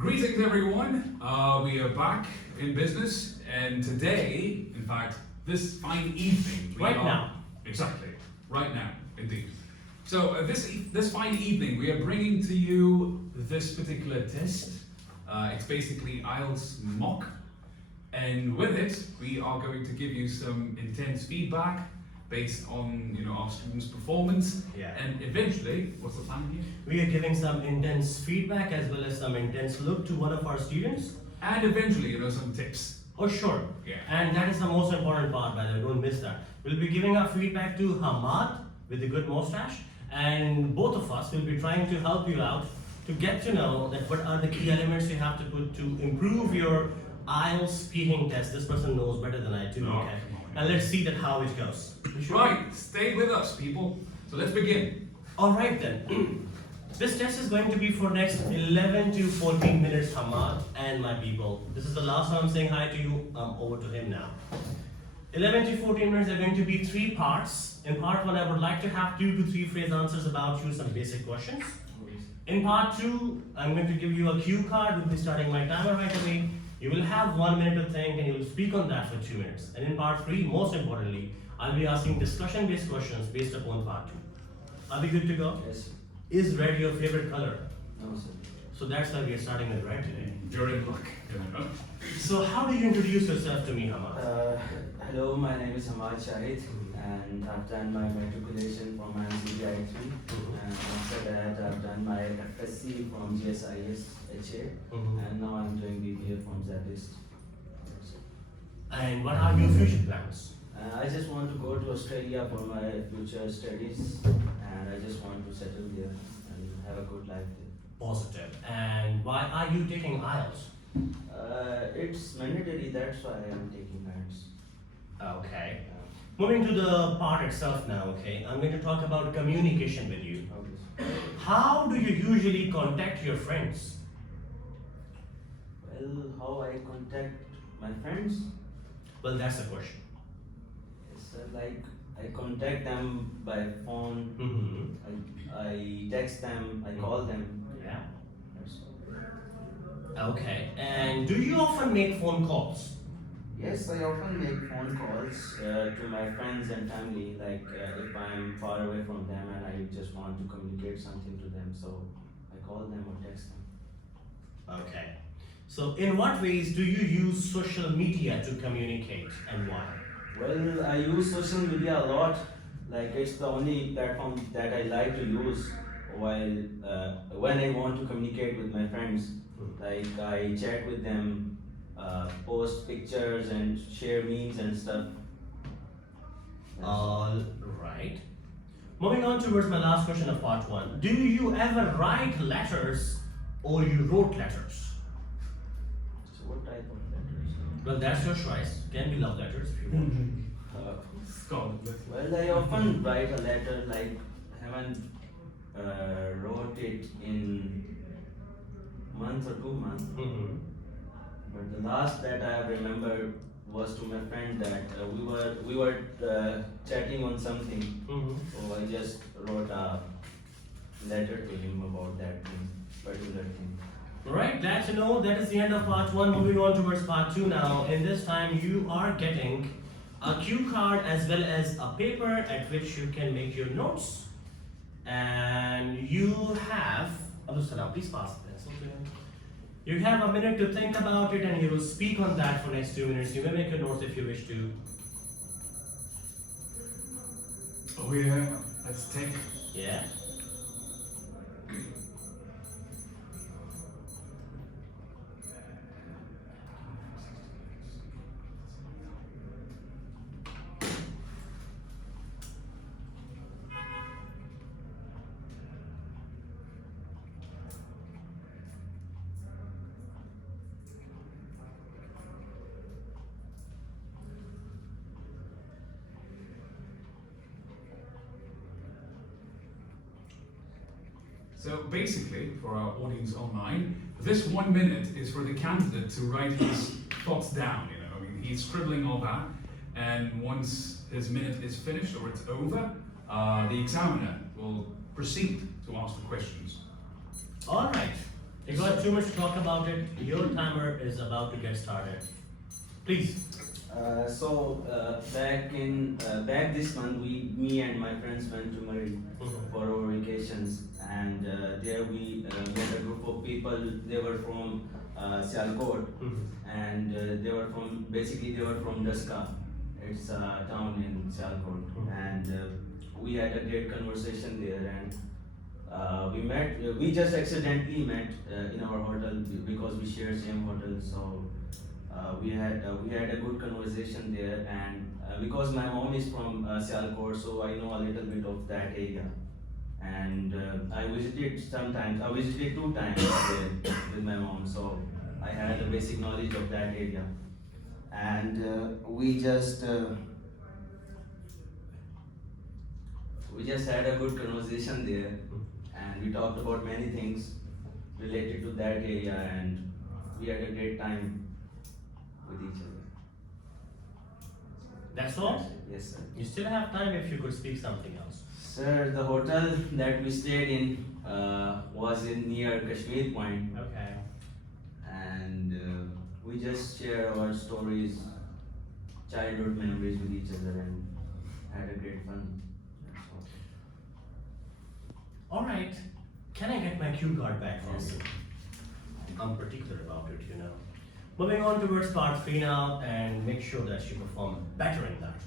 Greetings everyone, we are back in business, and today, in fact, this fine evening, exactly, right now, indeed. So this fine evening, we are bringing to you this particular test. It's basically IELTS mock, and with it, we are going to give you some intense feedback based on our students' performance. Yeah. And eventually, what's the plan here? We are giving some intense feedback as well as some intense look to one of our students. And eventually, some tips. Oh, sure. Yeah. And that is the most important part, by the way, don't miss that. We'll be giving our feedback to Hamad with the good mustache, and both of us will be trying to help you out to get to know that what are the key elements you have to put to improve your IELTS speaking test. This person knows better than I do, No, okay? come on. And let's see that how it goes. Right, stay with us, people. So let's begin. All right then. This test is going to be for next 11 to 14 minutes, Hamad and my people. This is the last time I'm saying hi to you. Over to him now. 11 to 14 minutes are going to be 3 parts. In part 1, I would like to have 2 to 3 phrase answers about you, some basic questions. In part 2, I'm going to give you a cue card. We'll be starting my timer right away. You will have 1 minute to think and you will speak on that for 2 minutes. And in part 3, most importantly, I'll be asking discussion-based questions based upon part 2. Are we good to go? Yes, sir. Is red your favorite color? No, sir. So that's why we are starting with red today. You're in luck. So how do you introduce yourself to me, Hamad? Hello, my name is Hamad Shahid, and I've done my matriculation from NCBI 3, and after that I've done my FSC from GSIS HA, and now I'm doing BBA from ZIST. And what are your future plans? I just want to go to Australia for my future studies, and I just want to settle there and have a good life there. Positive. And why are you taking IELTS? It's mandatory, that's why I'm taking IELTS. Okay. Moving to the part itself now, okay? I'm going to talk about communication with you. Okay. How do you usually contact your friends? Well, how I contact my friends? Well, that's the question. It's like I contact them by phone, I text them, I call them. Yeah. That's all. Okay. And do you often make phone calls? Yes, I often make phone calls to my friends and family, like if I'm far away from them and I just want to communicate something to them, so I call them or text them. Okay. So in what ways do you use social media to communicate and why? Well, I use social media a lot, like it's the only platform that I like to use while when I want to communicate with my friends. Like I chat with them, post pictures and share memes and stuff. All right. Moving on towards my last question of part 1. Do you ever write letters or you wrote letters? So what type of letters? Well, that's your choice. Can be love letters if you want. Well, I often write a letter, like I haven't wrote it in month or 2 months. But the last that I remember was to my friend that we were chatting on something. So I just wrote a letter to him about that particular thing. Right, glad to know that is the end of part 1. Moving on towards part 2 now. In this time, you are getting a cue card as well as a paper at which you can make your notes. And you have, Abdul Salam, please pass the pencil to him. You have a minute to think about it and you will speak on that for next 2 minutes. You may make your notes if you wish to. Oh yeah, let's take. Yeah. So basically, for our audience online, this 1 minute is for the candidate to write his thoughts down. I mean, he's scribbling all that, and once his minute is finished or it's over, the examiner will proceed to ask the questions. All right. You got too much to talk about it. Your timer is about to get started. Please. Back this month, me and my friends went to Marine for our vacations, and there we met a group of people. They were from Sialkot, and they were from Daska. It's a town in Sialkot, and we had a great conversation there, and we just accidentally met in our hotel because we share same hotel. So we had a good conversation there, and because my mom is from Sialkot, so I know a little bit of that area. And I visited 2 times there with my mom, so I had a basic knowledge of that area. And we just had a good conversation there, and we talked about many things related to that area, and we had a great time with each other. That's all? Yes, sir. You still have time if you could speak something else. Sir, the hotel that we stayed in was near Kashmir Point, Okay. and we just share our stories, childhood memories with each other, and had a great fun. That's all. All right. Can I get my cue card back from you? I'm particular about it, you know. Moving on towards part 3 now, and make sure that you perform better in that.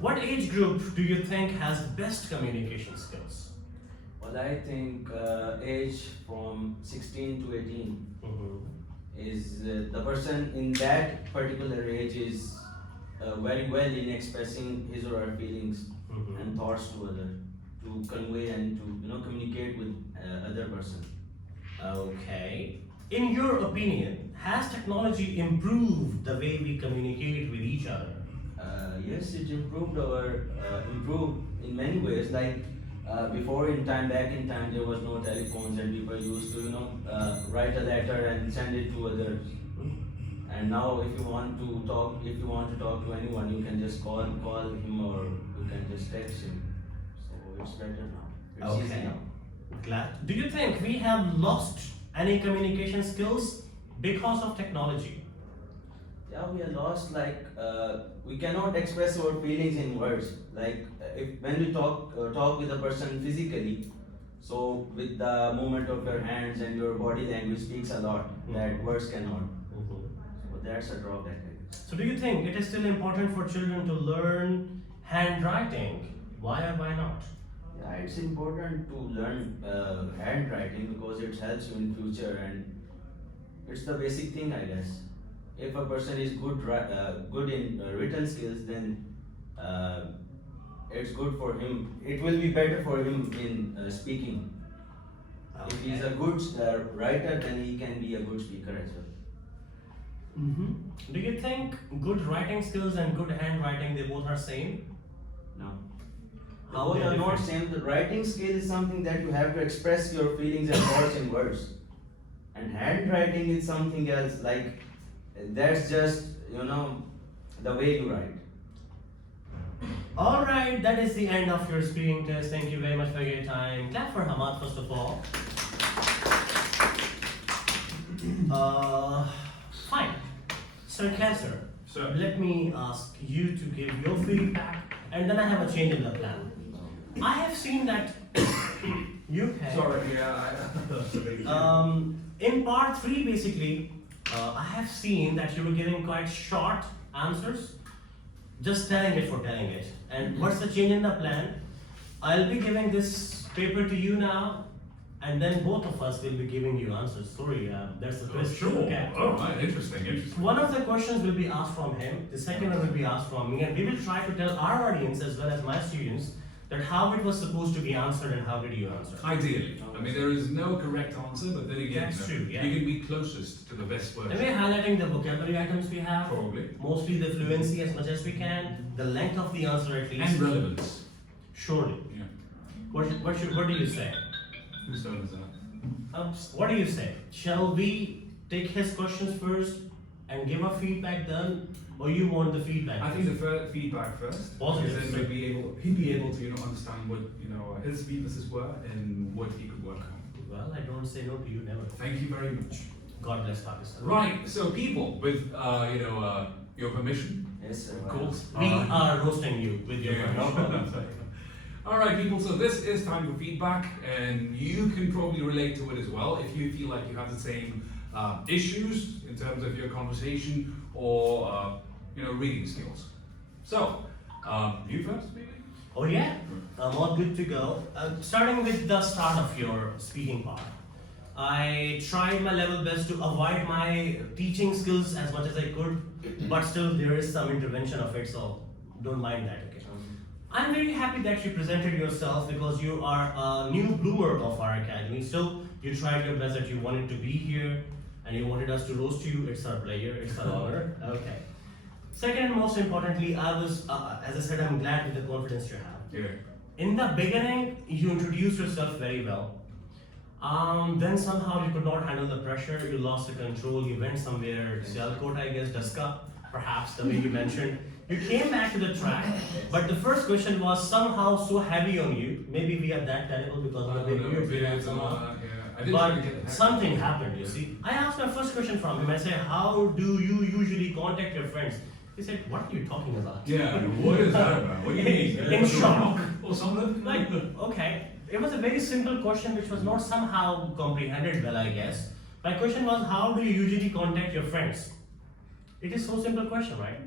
What age group do you think has best communication skills? Well, I think age from 16 to 18 is the person in that particular age is very well in expressing his or her feelings and thoughts to other, to convey and to communicate with other person. Okay. In your opinion, has technology improved the way we communicate with each other? Yes, it improved in many ways. Like back in time, there was no telephones, and people used to write a letter and send it to others. And now, if you want to talk to anyone, you can just call him, or you can just text him. So it's better now. It's easy now. Glad. Do you think we have lost any communication skills because of technology? Yeah, we are lost. Like we cannot express our feelings in words. Like when we talk with a person physically, so with the movement of your hands and your body language speaks a lot that words cannot. So that's a drawback. So do you think it is still important for children to learn handwriting? Why or why not? Yeah, it's important to learn handwriting because it helps you in future, and it's the basic thing, I guess. If a person is good in written skills, then it's good for him. It will be better for him in speaking. If he's a good writer, then he can be a good speaker as well. Do you think good writing skills and good handwriting, they both are same? No. How Both they are are not different? same. The writing skill is something that you have to express your feelings and thoughts in words. And handwriting is something else, like that's just, the way you write. Alright, that is the end of your speaking test. Thank you very much for your time. Clap for Hamad first of all. Fine. Sir Kaiser, Sir. let me ask you to give your feedback, and then I have a change in the plan. I have seen that you have. Sorry, yeah. In part 3, basically, I have seen that you were giving quite short answers, just telling it for telling it. And what's the change in the plan? I'll be giving this paper to you now, and then both of us will be giving you answers. Sorry, that's the twist. Sure. Okay. All right. Interesting. One of the questions will be asked from him, the second one will be asked from me, and we will try to tell our audience as well as my students that how it was supposed to be answered and how did you answer. Ideally, I mean, there is no correct answer, but then again, That's true, yeah. you can be closest to the best word. And we're highlighting the vocabulary items we have, Probably. mostly the fluency as much as we can, the length of the answer at least. And relevance. Surely. Yeah. What do you say? Whose turn is that? What do you say? Shall we take his questions first and give our feedback then, or you want the feedback? I think the feedback first. Positive, Because then he'd be able to understand what his weaknesses were and what he could work on. Well, I don't say no to you never. Thank you very much. God bless Pakistan. Right, so people, with your permission, Yes, sir. of course. We are roasting you with your Yeah. permission. All right, people. So this is time for feedback, and you can probably relate to it as well if you feel like you have the same issues in terms of your conversation or reading skills. So, you first, maybe. Oh yeah, I'm all good to go. Starting with the start of your speaking part. I tried my level best to avoid my teaching skills as much as I could, but still there is some intervention of it, so don't mind that, okay? I'm very happy that you presented yourself because you are a new bloomer of our academy. So you tried your best that you wanted to be here and you wanted us to roast you. It's our pleasure, it's our honor. Okay. Second and most importantly, I was, as I said, I'm glad with the confidence you have. Yeah. In the beginning, you introduced yourself very well. Then somehow you could not handle the pressure, you lost the control, you went somewhere, Sialkot, I guess, Daska, perhaps the way you mentioned. You came back to the track, but the first question was somehow so heavy on you. Maybe we are that terrible because of the way you appear somehow. But something happened, you see. I asked my first question from him. I said, how do you usually contact your friends? He said, what are you talking about? Yeah, what is that about? What do you mean? In shock. Or something? Like, okay. It was a very simple question which was not somehow comprehended well, I guess. My question was, how do you usually contact your friends? It is so simple question, right?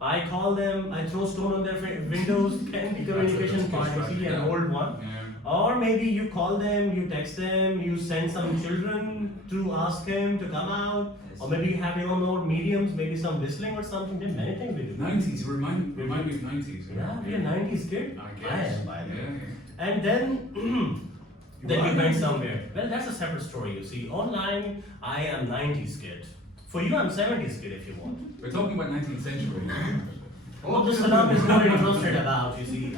I call them, I throw stone on their windows, can be communication policy, an old one. Yeah. Or maybe you call them, you text them, you send some children to ask him to come out. Yes. Or maybe you have your own mediums, maybe some whistling or something. There are many things we do. 90s, you remind me of 90s. Yeah, we are 90s kid. I guess. I am, by the way. Yeah. And then we are went 90s? somewhere. Well, that's a separate story, you see. Online, I am 90s kid. For you, I'm 70s kid if you want. We're talking about 19th century. What the Salam is not interested about, you see.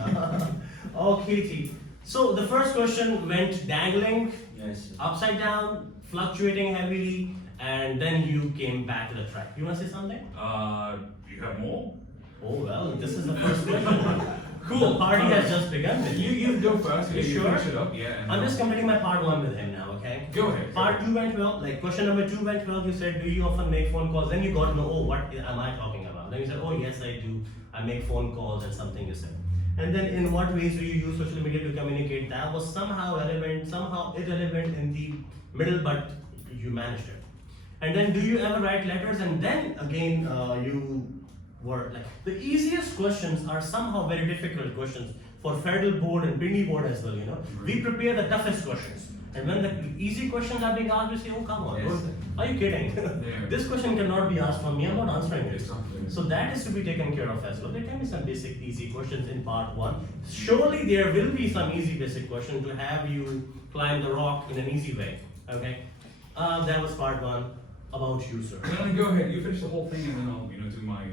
Okay, so the first question went dangling, Yes. upside down, fluctuating heavily, and then you came back to the track. You want to say something? You have more? Oh, well, this is the first question. Cool. The party has just begun with You go first. You You sure? finish it up. Yeah. and I'm just completing my part 1 with him now, okay? Go ahead. Part 2 went well, like question number 2 went well, you said, do you often make phone calls? Then you got to know, oh, what am I talking about? Then you said, oh yes, I do. I make phone calls and something you said. And then in what ways do you use social media to communicate? That was somehow relevant, somehow irrelevant in the middle, but you managed it. And then do you ever write letters? And then again, you were like, the easiest questions are somehow very difficult questions for federal board and Pindi board as well, you know. We prepare the toughest questions. And when the easy questions are being asked, we say, oh, come on, Yes. are you kidding? Yeah. This question cannot be asked from me, I'm not answering it. Exactly. So that is to be taken care of as well. There can be some basic easy questions in part 1. Surely there will be some easy basic question to have you climb the rock in an easy way, okay? That was part 1 about you, sir. Then go ahead. You finish the whole thing, and then I'll do my.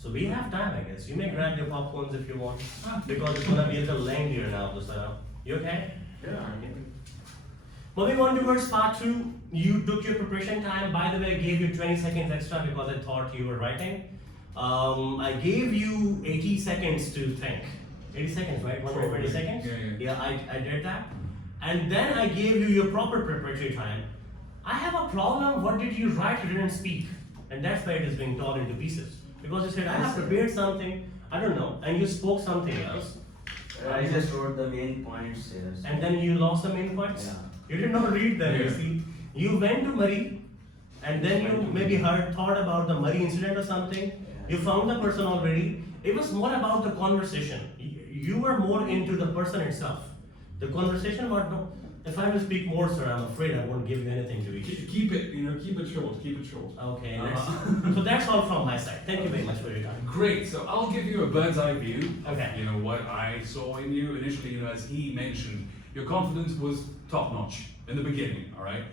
So we have time, I guess. You may grab your popcorns if you want, because it's gonna be a little lengthier now, You okay? Yeah. Moving on towards part 2, you took your preparation time. By the way, I gave you 20 seconds extra because I thought you were writing. I gave you 80 seconds to think. 80 seconds, right? 120 seconds? Yeah. I did that. And then I gave you your proper preparatory time. I have a problem. What did you write? You didn't speak. And that's why it is being torn into pieces. Because you said, I have prepared something, I don't know, and you spoke something else. I just wrote the main points here. And then you lost the main points? Yeah. You did not read them, you Yeah. see. You went to Murray, and then you maybe thought about the Murray incident or something. You found the person already. It was more about the conversation. You were more into the person itself. The conversation was no. If I will speak more, sir, I'm afraid I won't give you anything to eat. Keep it. Keep it short. Keep it short. Okay, so that's all from my side. Thank you very much for your time. Great. So I'll give you a bird's eye view. Okay. What I saw in you initially. As he mentioned, your confidence was top notch in the beginning. All right.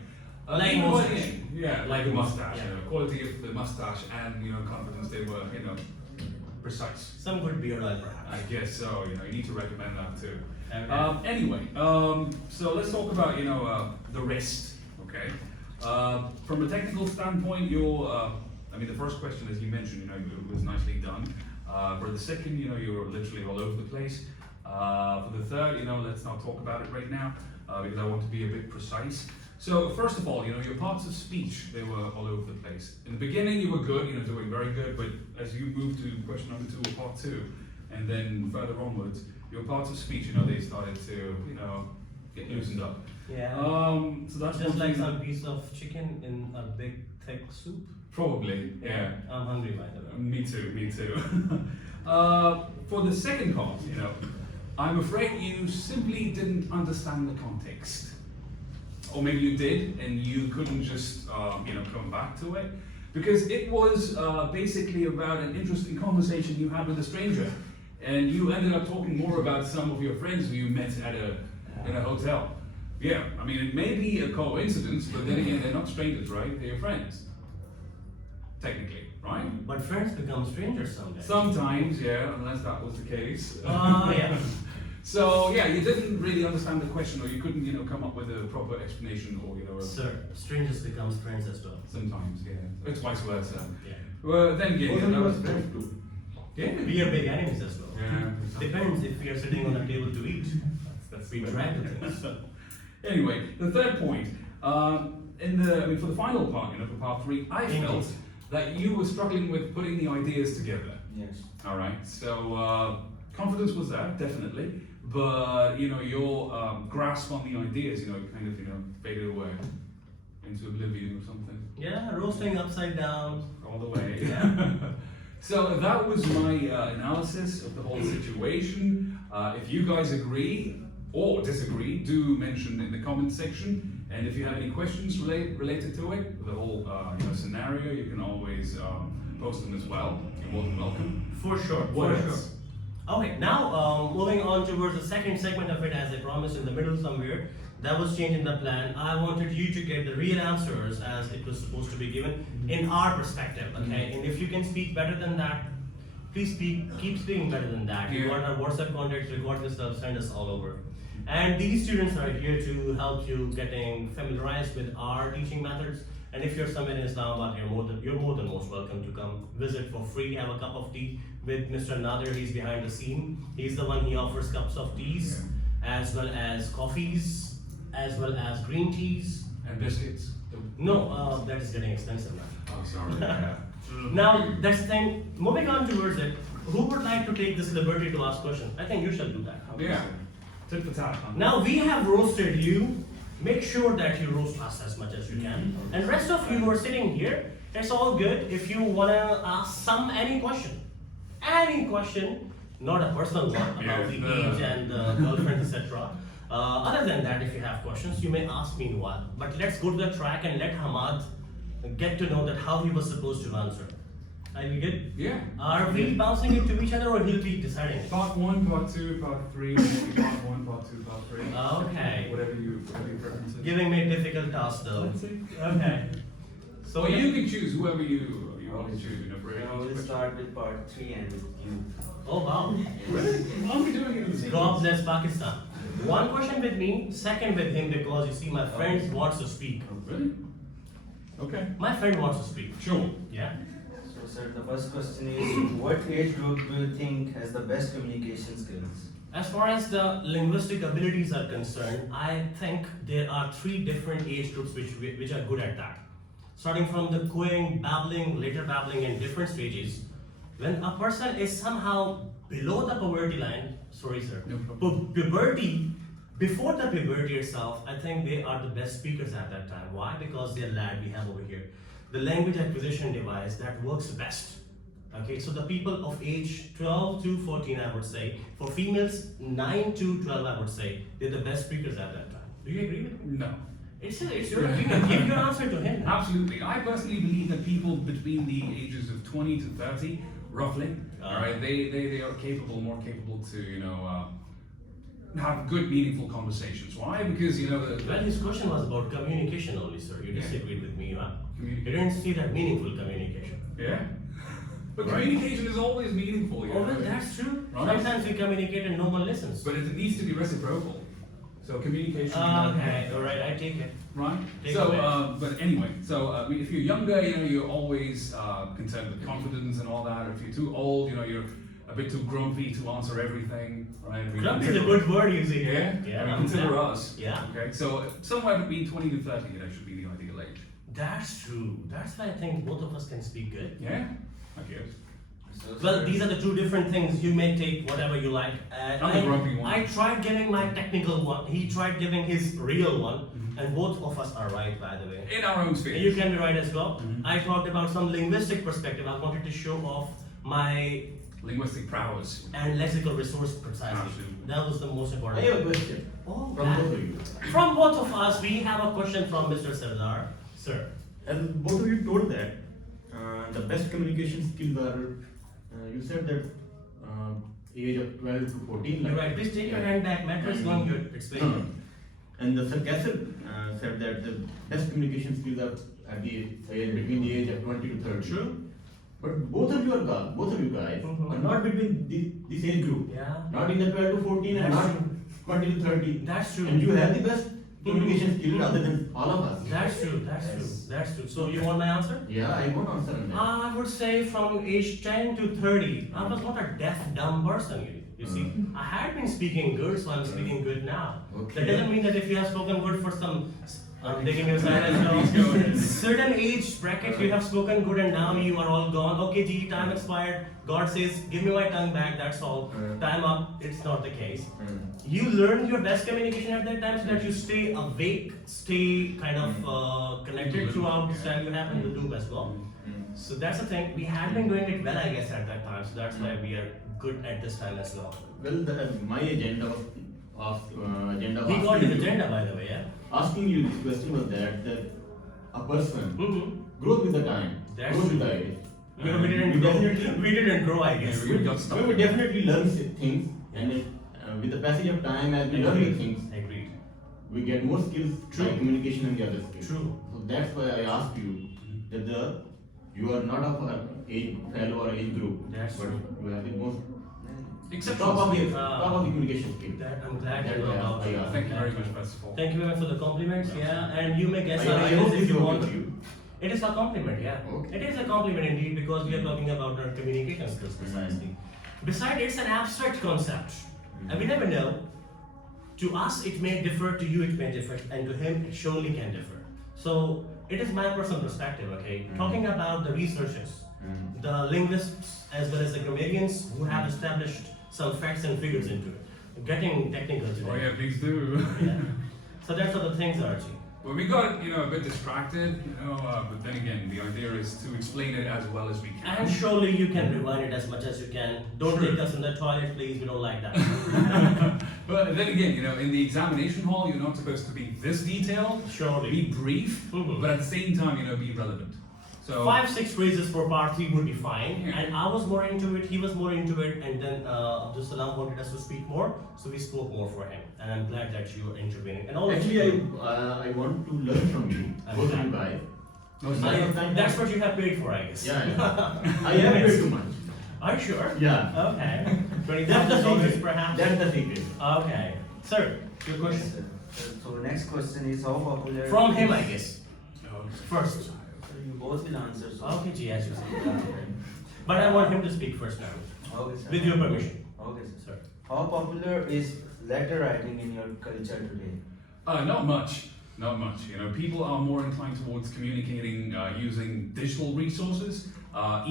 Like even by the mustache. end, yeah, like a mustache. Yeah. Quality of the mustache and confidence. They were precise. Some good beard oil, perhaps. I guess so. You need to recommend that too. Okay. Anyway, so let's talk about the rest. Okay. From a technical standpoint, the first question, as you mentioned, it was nicely done. For the second, you're literally all over the place. For the third, let's not talk about it right now because I want to be a bit precise. So first of all, your parts of speech, they were all over the place. In the beginning, you were good, doing very good, but as you moved to question number 2 or part 2, and then further onwards, your parts of speech, they started to, get loosened up. Yeah. So that's just one like thing some piece of chicken in a big thick soup. Probably, yeah. I'm hungry by the way. Me too. For the second part, I'm afraid you simply didn't understand the context. Or maybe you did and you couldn't just, come back to it. Because it was basically about an interesting conversation you had with a stranger. And you ended up talking more about some of your friends who you met in a hotel. Yeah, I mean, it may be a coincidence, but then again, they're not strangers, right? They're your friends. Technically, right? But friends become strangers someday. Sometimes, yeah, unless that was the case. Yeah. So, yeah, you didn't really understand the question, or you couldn't, come up with a proper explanation, or, Sir, strangers become friends as well. Sometimes, yeah. It's vice versa. Yeah. Well, then again, Both that of was us friends too. yeah. We are big enemies as well. Yeah, exactly. Depends if we are sitting on a table to eat. That's We drag the things. Anyway, the third point, for the final part, for part 3, I felt that you were struggling with putting the ideas together. Yes. All right. So confidence was there, definitely, but your grasp on the ideas, kind of faded away into oblivion or something. Yeah, roasting upside down. All the way. Yeah. So that was my analysis of the whole situation. If you guys agree or disagree, do mention in the comment section. And if you have any questions related to it, the whole scenario, you can always post them as well. You're more than welcome. For sure. What for else? Sure. Okay, now moving on towards the second segment of it, as I promised in the middle somewhere. That was changing the plan. I wanted you to get the real answers as it was supposed to be given in our perspective, okay? And if you can speak better than that, please keep speaking better than that. You want our WhatsApp contacts, record this stuff, send us all over. And these students are here to help you getting familiarized with our teaching methods. And if you're somewhere in Islamabad, you're more than most welcome to come visit for free, have a cup of tea with Mr. Nadir. He's behind the scene. He's the one, he offers cups of teas, as well as coffees, as well as green teas. And biscuits. No, that is getting expensive now. Oh, sorry. Yeah. Now, that's the thing. Moving on towards it, who would like to take this liberty to ask questions? I think you shall do that. Yeah. Tit for tat. Huh? Now, we have roasted you. Make sure that you roast us as much as you can. And rest of you who are sitting here, it's all good if you want to ask any question, not a personal one about the age and girlfriend, etc. Other than that, if you have questions, you may ask meanwhile. But let's go to the track and let Hamad get to know that how he was supposed to answer. Are we good? Yeah. Are we bouncing into each other, or he'll be deciding it? Part 1, part 2, part 3, maybe part 1, part 2, part 3. Okay. Whatever your preference is. Giving me a difficult task though. Let's see. Okay. So Well, you can choose whoever you want to choose. We'll start with part 3 and with you. Oh wow. Really? Why are we doing it in the God bless Pakistan. One question with me, second with him, because you see my friend wants to speak. Really? Okay. My friend wants to speak. Sure. Yeah. So sir, the first question is, what age group do you think has the best communication skills? As far as the linguistic abilities are concerned, I think there are 3 different age groups which are good at that. Starting from the cooing, babbling, later babbling in different stages. When a person is somehow below the puberty line, sorry sir, No problem. puberty, before the puberty itself, I think they are the best speakers at that time. Why? Because they're lad we have over here. The language acquisition device that works best. Okay, so the people of age 12 to 14, I would say. For females, 9 to 12, I would say. They're the best speakers at that time. Do you agree with me? No. It's your opinion. Give your answer to him. Absolutely. I personally believe that people between the ages of 20 to 30, roughly, all right, they are more capable to, have good, meaningful conversations. Why? Because, Well, his question was about communication only, sir. You disagreed with me, huh? You didn't see that meaningful communication. Yeah. But Right. communication is always meaningful. Oh, well, that's true. Right. Sometimes we communicate and no one listens. But it needs to be reciprocal. So communication. Okay, alright, I take it. Right. Take So, away. but anyway, so if you're younger, you're always concerned with confidence and all that. Or if you're too old, you're a bit too grumpy to answer everything, right? Grumpy is a good word, you see. Yeah? I mean, consider yeah. us. Yeah. Okay, so somewhere between 20 to 30, should be the ideal age. That's true. That's why I think both of us can speak good. Yeah? I guess. Well, these are the two different things. You may take whatever you like. I'm the grumpy one. I tried giving my technical one. He tried giving his real one. And both of us are right, by the way. In our own sphere. You can be right as well. I talked about some linguistic perspective. I wanted to show off my linguistic prowess. and lexical resource precisely. Absolutely. That was the most I important. have a question. Oh, From both of you. From both of us, we have a question from Mr. Sardar. Sir. As both of you told that the best communication skills are, you said that age of 12 to 14. You're right. Please take your hand back. Matter is going to explain. No. And the Sir Castle said that the best communication skills are at the age between the age of 20 to 30. True. But both of you guys are not between this age group. Yeah. Not in the 12 to 14 and That's not 20 to 30. That's true. And you have the best communication skill rather than all of us. That's true. That's true. That's true. So you want my answer? Yeah, I won't answer on that. I would say from age 10 to 30. I was not a deaf, dumb person. You see, I had been speaking good, so I'm speaking good now. Okay. That doesn't mean that if you have spoken good for some, I'm taking your side as well. Certain age bracket you have spoken good and now you are all gone. Okay, gee, time expired. God says, give me my tongue back. That's all. Time up. It's not the case. You learn your best communication at that time so that you stay awake, stay kind of connected throughout this time you happen to do as well. So that's the thing. We had been doing it well, I guess, at that time. So that's why we are good at this time as well. Well, my agenda of agenda. We got his agenda, by the way, yeah. Asking you this question was that a person grows with the time, That's grows with true. the age. We didn't grow. We didn't grow, I guess. We got stuck. We will definitely learn things, and with the passage of time, as we learn new things, Agreed. we get more skills True. like communication and the other skills. True. So that's why I asked you that you are not of an age fellow or age group, That's but true. you have the most Exceptional. top of the Ah. communication skill. That I'm glad That you know I about asked. it. Thank you very much, first of all. Thank you very much for the compliments, yeah. And you may guess our I ages hope if this you is want okay to. with you. It is a compliment, yeah. Okay. It is a compliment indeed because we are talking about our communication skills precisely. Besides, it's an abstract concept, and we never know. To us, it may differ. To you, it may differ, and to him, it surely can differ. So, it is my personal perspective. Okay, talking about the researchers, the linguists, as well as the grammarians who have established some facts and figures into it. Getting technical today. Oh yeah, please do. Yeah. So that's what the things are, G. Well, we got a bit distracted, but then again, the idea is to explain it as well as we can. And surely you can rewind it as much as you can. Don't Sure. take us in the toilet, please. We don't like that. But then again, in the examination hall, you're not supposed to be this detailed. Surely. Be brief, Mhm. but at the same time, be relevant. So 5-6 phrases for part 3 would be fine. Yeah. And I was more into it, he was more into it, and then Abdul Salam wanted us to speak more, so we spoke more for him. And I'm glad that you are intervening. And all of Actually, you- I want to learn from you, both of you guys. No, Some sorry. of time- That's what you have paid for, I guess. Yeah. I have paid too much. Are you sure? Yeah. Okay. That's the $20,000 secret. perhaps. That's the secret. Okay. Sir, your question. So next question is how popular From him, I guess. First. So you both will answer. So. Okay, G, as you say. Okay. But I want him to speak first now. Okay, sir. With your permission. Okay, sir. Sir. How popular is letter writing in your culture today? Not much. Not much. People are more inclined towards communicating using digital resources.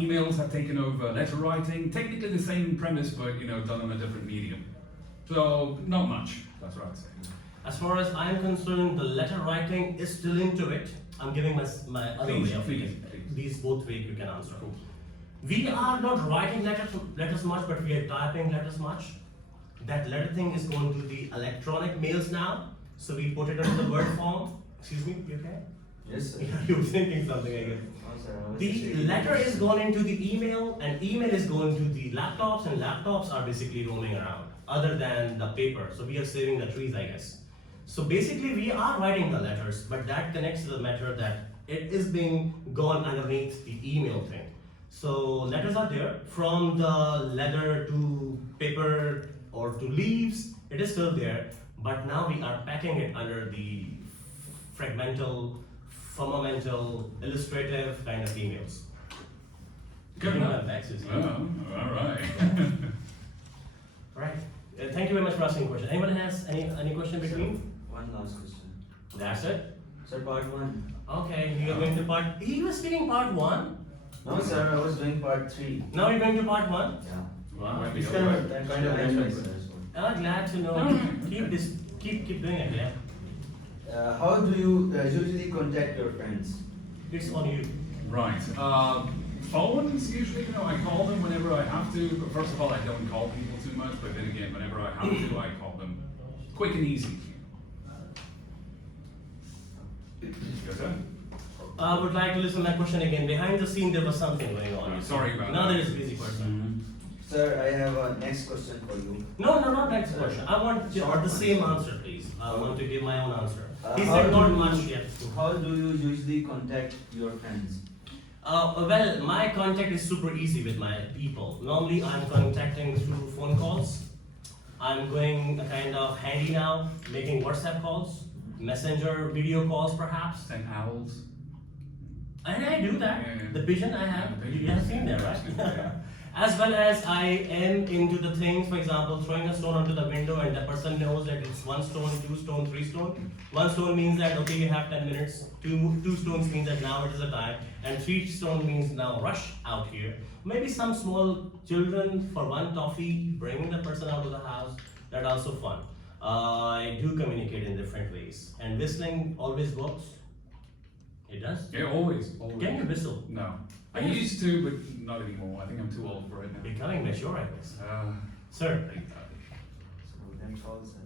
Emails have taken over letter writing. Technically the same premise, but done on a different medium. So not much. That's what I'd say. As far as I'm concerned, the letter writing is still into it. I'm giving my other Please, way of please, thinking. please. These both ways you can answer. We are not writing letters much, but we are typing letters much. That letter thing is going to the electronic mails now. So we put it into the word form. Excuse me, you okay? Yes, sir. You're thinking something, I guess. Oh, sir, I was just The reading letter this. is going into the email, and email is going to the laptops, and laptops are basically roaming around, other than the paper. So we are saving the trees, I guess. So basically, we are writing the letters, but that connects to the matter that it is being gone underneath the email thing. So letters are there, from the leather to paper or to leaves, it is still there, but now we are packing it under the fragmental, fundamental, illustrative kind of emails. Good My enough. back is here. Oh, all right. Right. Thank you very much for asking the question. Anyone has any question between? One last question. That's it. Sir, part 1. Okay, we are going to part. He was speaking part 1. No, sir, I was doing part 3. Now you're going to part 1. Yeah. Wow. It's kind of That's kind of nice, nice, sir. sir. I'm glad to know. Alright. Keep doing it. Yeah. How do you usually contact your friends? It's on you. Right. Phones usually, I call them whenever I have to. But first of all, I don't call people too much. But then again, whenever I have to, I call them quick and easy. Your turn. I would like to listen to my question again. Behind the scene, there was something going on. Sorry about Now that. there is a busy person. Sir, I have a next question for you. No, not next question. I want Short the one. same answer, please. I want to give my own answer. He How said do not you- much yet. How do you usually contact your friends? Well, my contact is super easy with my people. Normally, I'm contacting through phone calls. I'm going kind of handy now, making WhatsApp calls, Messenger video calls, perhaps. Send owls. And I do that. Yeah. The vision I have, Yeah, the you vision. have seen that, right? Yeah. As well as I am into the things, for example, throwing a stone onto the window and the person knows that it's 1 stone, 2 stone, 3 stone. 1 stone means that, okay, you have 10 minutes. Two stones means that now it is a time. And 3 stone means now rush out here. Maybe some small children for 1 toffee, bringing the person out of the house, that's also fun. I do communicate in different ways. And whistling always works. It does? Yeah, always. Can you whistle? No. I Yes. used to, but not anymore. I think I'm too old for it now. Becoming mature, I guess. Sir, So that's all, sir.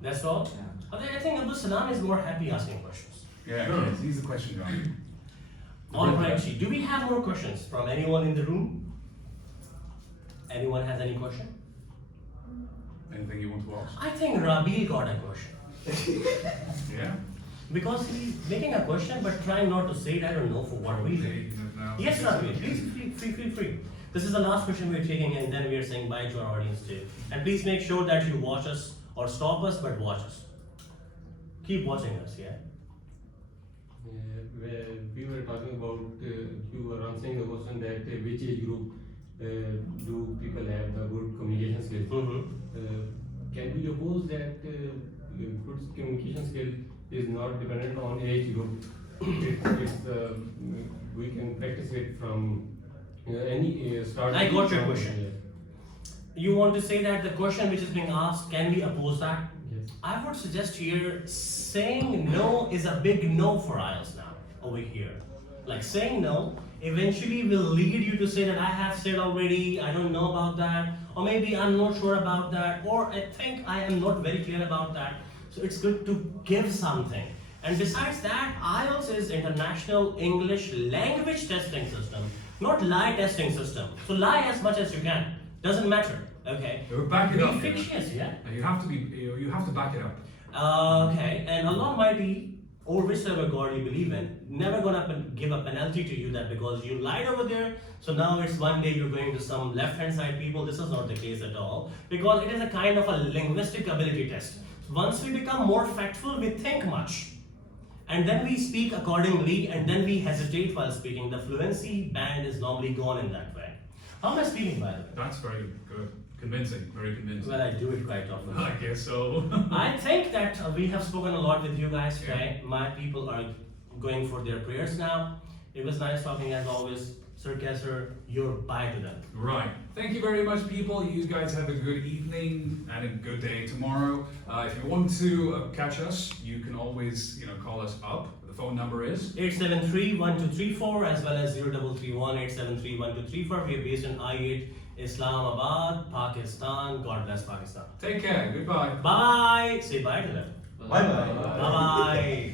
that's all? Yeah. Okay, I think Abdul Salam is more happy asking questions. Yeah, Sure. yes, he's the question guy. Alright, do we have more questions from anyone in the room? Anyone has any question? Anything you want to ask? I think Rabi got a question. Yeah? Because he's making a question but trying not to say it, I don't know for what reason. No. Yes, Rabi, please feel free. This is the last question we're taking and then we are saying bye to our audience too. And please make sure that you watch us or stop us but watch us. Keep watching us, yeah? We were talking about, you were answering the question that which age group do people have the good communication skills. Can we oppose that good communication skill is not dependent on age group? We can practice it from any start. I got your question. You want to say that the question which is being asked, can we oppose that? Yes. I would suggest here, saying no is a big no for IELTS now, over here. Like saying no, eventually will lead you to say that I have said already, I don't know about that, or maybe I'm not sure about that, or I think I am not very clear about that. So it's good to give something. And besides that, IELTS is International English Language Testing System, not lie testing system. So lie as much as you can, doesn't matter, okay? Back it Be up. fictitious, yeah? You have to back it up. Okay, and Allah Almighty, or whichever God you believe in, never gonna give a penalty to you that because you lied over there, so now it's one day you're going to some left-hand side people. This is not the case at all, because it is a kind of a linguistic ability test. Once we become more factful, we think much. And then we speak accordingly, and then we hesitate while speaking. The fluency band is normally gone in that way. How am I speaking, by the way? That's very good. Convincing. Very convincing. Well, I do it quite often. I guess so. I think that we have spoken a lot with you guys today. My people are going for their prayers now. It was nice talking as always. Sir Kesser, your bye to them. Right. Thank you very much, people. You guys have a good evening and a good day tomorrow. If you want to catch us, you can always, call us up. The phone number is 873-1234 as well as 0331-873-1234. We are based in I-8, Islamabad, Pakistan. God bless Pakistan. Take care. Goodbye. Bye. Say bye to them. Bye bye. Bye bye.